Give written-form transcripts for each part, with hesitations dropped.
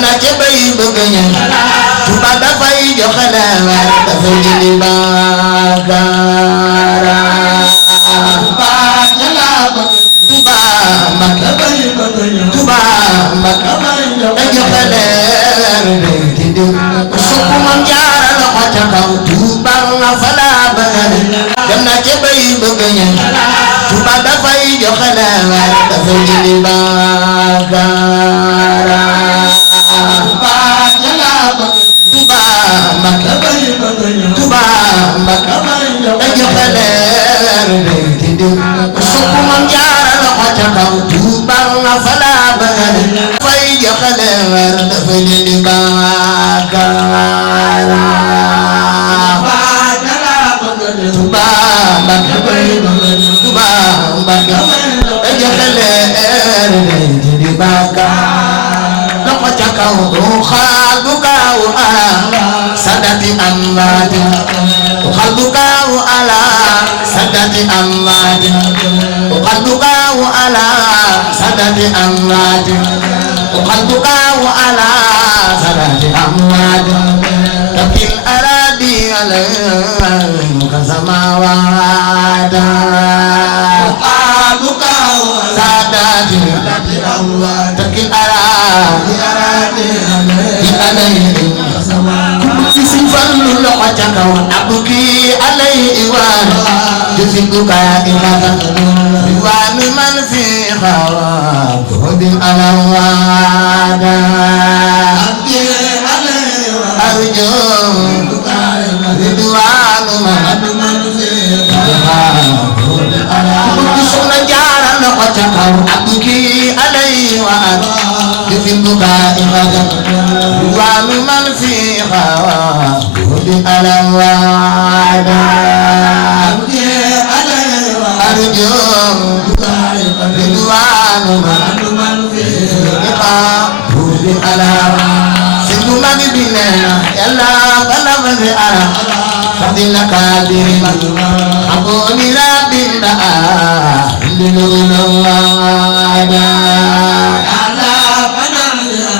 na ca bay bëgg ña Tuuba dafay joxe la war dafay jëli baakaara Tuuba jala bëgg Tuuba Mbakke bay bëgg ña Tuuba Mbakke da joxe leer di di sopp Maam Jaara loxo ca kaw Tuuba nga fa la bëgg dem na ca bay bëgg ña Tuuba dafay joxe la war dafay jëli baakaara Tuuba jala bëgg Tuuba Mbakke bay bëgg ña Tuuba Mbakke da joxe leer di di sopp Maam Jaara loxo ca kaw Tuuba nga fa la bëgg fay joxe leer dafay jëli baakaara Tuuba Mbakke bay bëgg ña Tuuba Mbakke da joxe leer di di baakaara loxo ca kaw xaal bu gaaw ala sadati amadi xaal bu gaaw ala sadati amadi xaal bu gaaw ala sadati amadi xaal bu gaaw ala sadati amadi takil aradi ala kasamawada xaal bu gaaw sadati amadi takil aradi si si fallu loxo ca kaw abuki alay iwan jufi buka ilaka iwan man fi xawa kodin alawada abdi alay arjo ridwan man fi xawa kodin alawada sona Jaara loxo ca kaw abuki alay iwan jufi buka ilaka iwan man fi xawa kodin alawada arjo ridwan man fi xawa kodin alawada sindu magi binena yalla bala bani ara fadila kadir abuni rabbina indilawada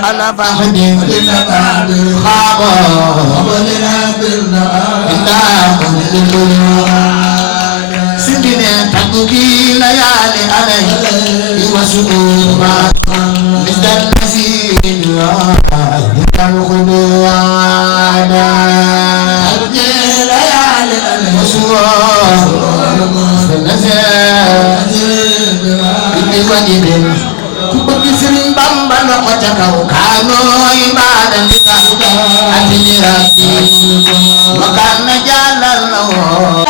ala fahdi khaba abuni rabbina indilawada sindine takuki layali alay iwasuma misdal nasira dikal khuduwada arje layali alay wasuwa wajibin ku bëgg Sëriñ Bamba loxo ca kaw kaanooy baadan di ka ati rabbi wa kana jalal la woo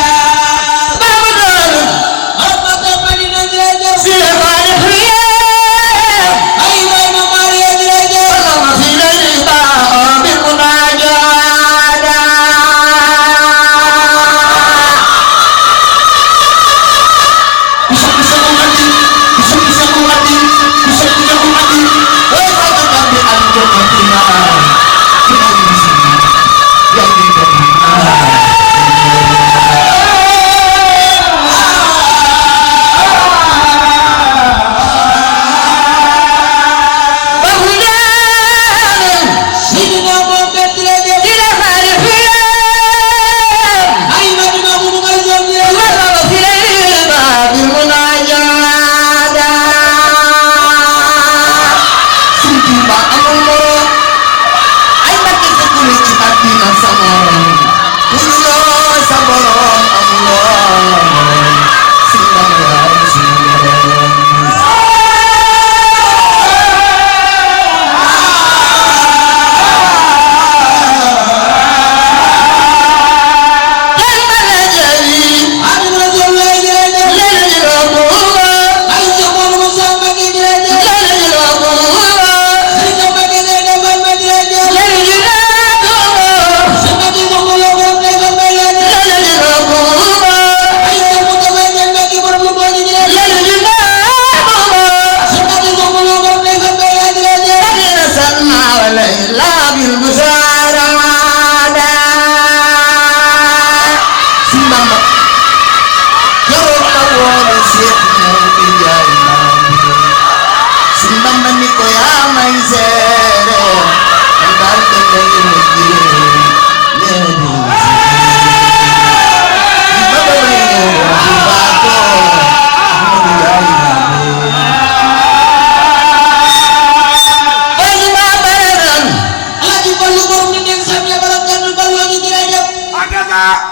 Bamba ni ko yaa may seere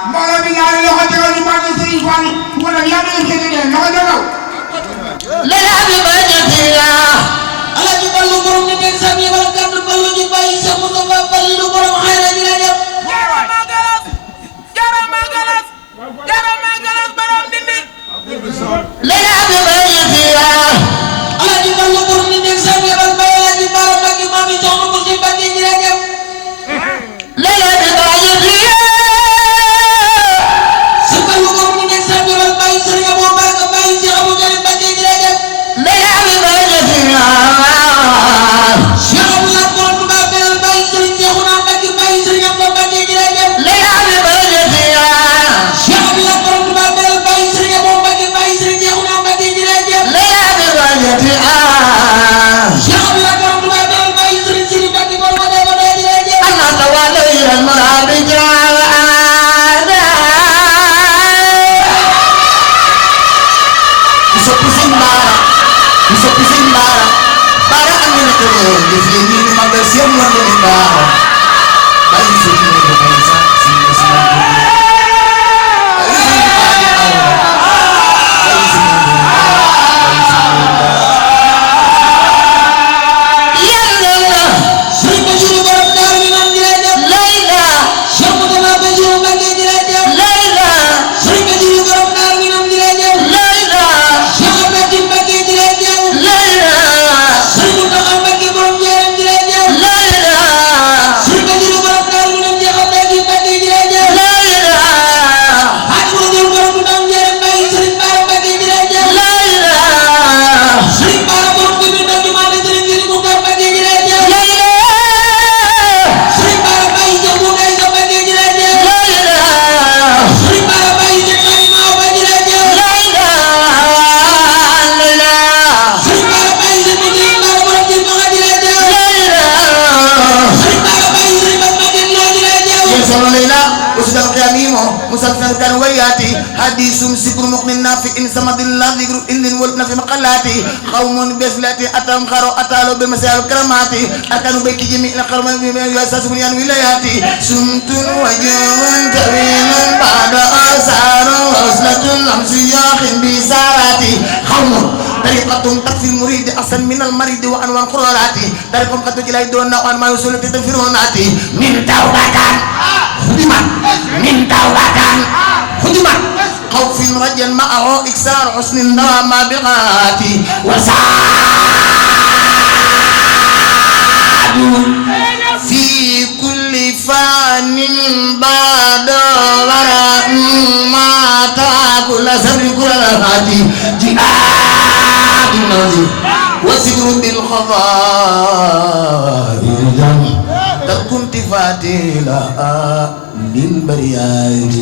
mbooloo bi ñaari loxo tegal ñu màggal Serigne Fallou bu ko def yàlla na seen idée loxo tegal lala bi ba ñatila ala ji ballu borom ni nek sami wal kaddu ballu ji bayi sa Mustafa ballu borom xayra ji la def borom dindi lala bi ba ñatila ala ji ballu borom ni nek sami wal bayi ji borom bagi mami soxna ko ci bagi ji la def lala bi ba ñatila sebalu borom ni nek sami wal bayi serigne Abou Baraka bayi ci Abou Jalil bagi ji la def lala bi ba ñatila حديث سكر مؤمن نافع إن سمد الله ذكر إن ولدنا في مقالاتي قوم بسلاتي أتم خرو أتالو بمسائل كراماتي أكانوا بيك جميع القرم يساس من ولاياتي سمت وجوه طويل بعد آثار وصلة أمسياخ بساراتي قوم طريقة تكفي المريد أحسن من المريد وأنواع قراراتي طريقة قد تجلي دون وأن ما يوصل تتفروناتي من توبة خدمة من توبة خدمة خوف رجا معه إكسار حسن النوام بغاتي وسعد في كل فان بعد وراء ما تاكل سبر كل هاتي جهاد النظير وسكر بالخضار تكن تفاتيلا للبريات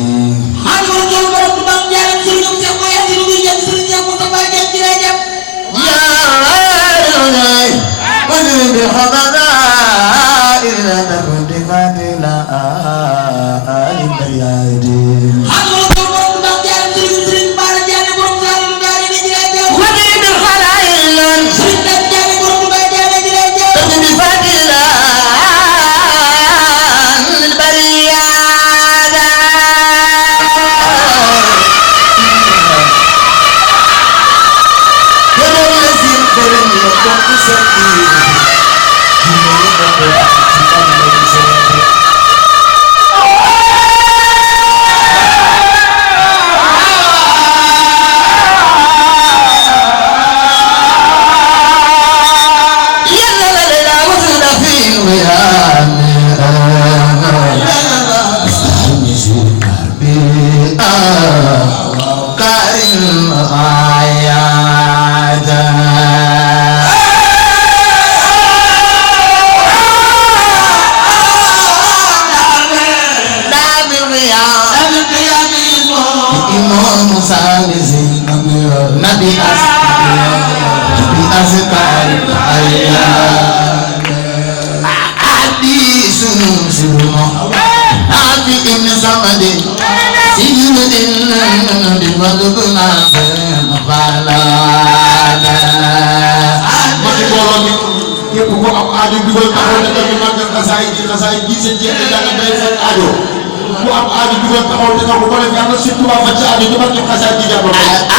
ku am aadi dugal taxaw te nga ko def yàlla surtout waa fa ci aadi du barke xasaay di jàpp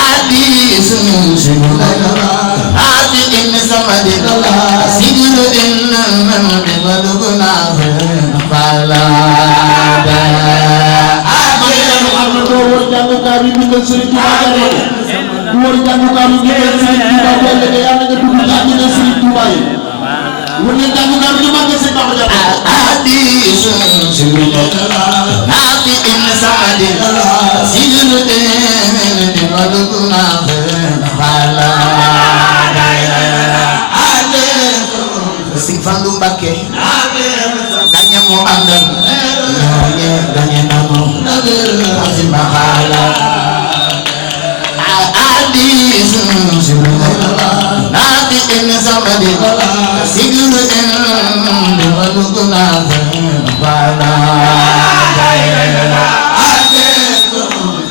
aadi sunu aadi in samadi sigiru in namdi waluguna fala aadi am do wor jàngukaay bi bindal Serigne Touba wor jàngukaay bi bindal Serigne Touba wala de yàlla nga dugg ci àddina Serigne Touba yi wor jàngukaay bi mag ci Baba Diagne aadi sunu aadi in samadi sigiru in namdi waluguna fala Sing Fallu Mbacké gañe mo andal ñoñe gañe namo azim bakhala adi sunu nati in samadi siguru in waluguna bala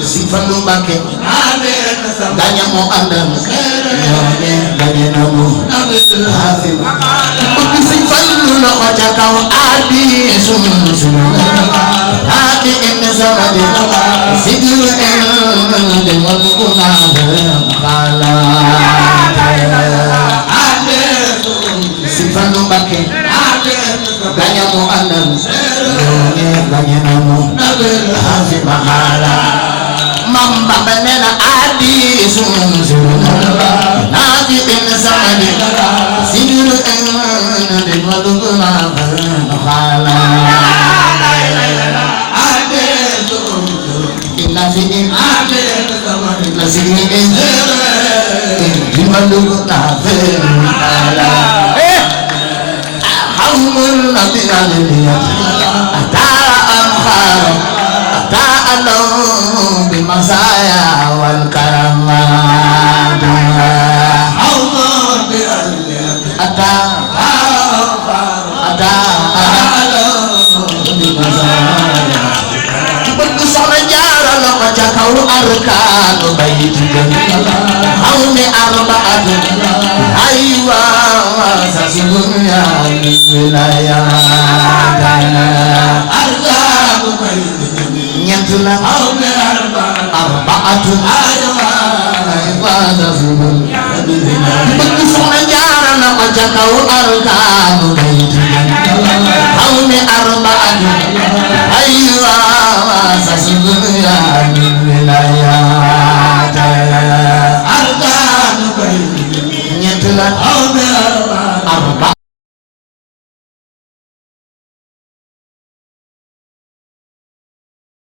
Sing Fallu Mbacké gañe mo andal ñoñe gañe namo azim Sing Fallu lo ja kaw adi sunu adi in samadi siguru in waluguna bala Sing Fallu Mbacké gañe mo andal ñoñe gañe namo azim bakhala Mamba banana adi sunu adi in samadi siguru in waluguna bala inna fi inna siguru in waluguna bala hamul nabi aliyah ata amkhar ata alo bimasaya wal karamat ata soxna Jaara la ko ca kaw arkaanu bayti xawmi arbaatu aywa sa sunya wilaya arkaanu bayti ñent la xawmi arbaatu aywa sa sunya soxna Jaara la ko ca kaw arkaanu bayti